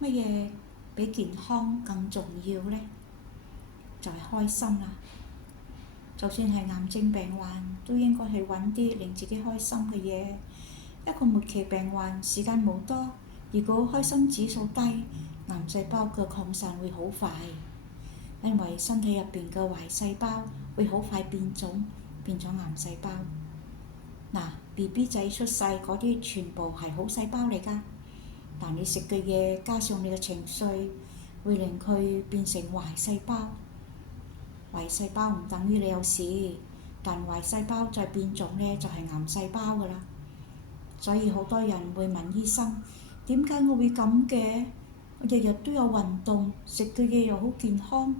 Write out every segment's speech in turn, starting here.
乜嘢比健康更重要呢？就係開心啦。就算係癌症病患，都應該去揾啲令自己開心嘅嘢。一個末期病患，時間冇多，如果開心指數低，癌細胞嘅擴散會好快，因為身體入邊嘅壞細胞會好快變種，變咗癌細胞。BB 仔出世嗰啲全部係好細胞嚟㗎，但你食嘅嘢加上你嘅情緒，會令佢變成壞細胞。壞細胞唔等於你有事，但壞細胞再變種呢，就係癌細胞㗎啦。所以好多人會問醫生：點解我會咁嘅？我日日都有運動，食嘅嘢又好健康。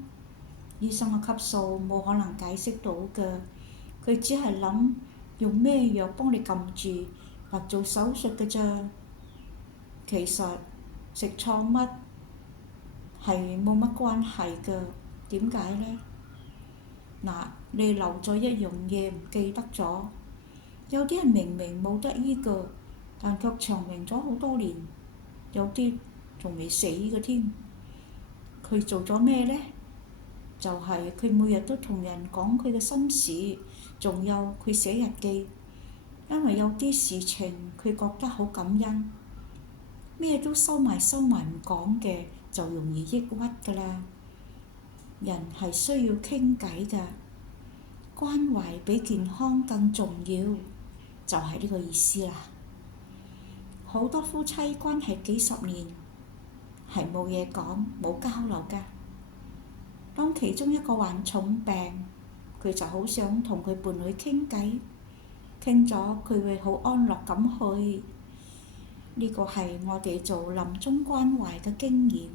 醫生嘅級數冇可能解釋到嘅，佢只係諗用咩藥幫你撳住或做手術嘅啫。其實食錯乜係冇乜關係嘅。點解呢？你漏咗一樣嘢唔記得咗。有啲人明明冇得醫㗎，但卻長命咗好多年。有啲仲未死嘅添。佢做咗咩呢？就係佢每日都同人講佢嘅心事，仲有佢寫日記。因為有啲事情佢覺得好感恩，咩都收埋唔講嘅，就容易抑鬱㗎啦。人係需要傾偈㗎，關懷比健康更重要，就係呢個意思啦。好多夫妻關係幾十年係冇嘢講，冇交流㗎。當其中一個患重病，佢就好想同佢伴侶傾偈，傾咗佢會好安樂咁去。呢個係我哋做臨終關懷嘅經驗。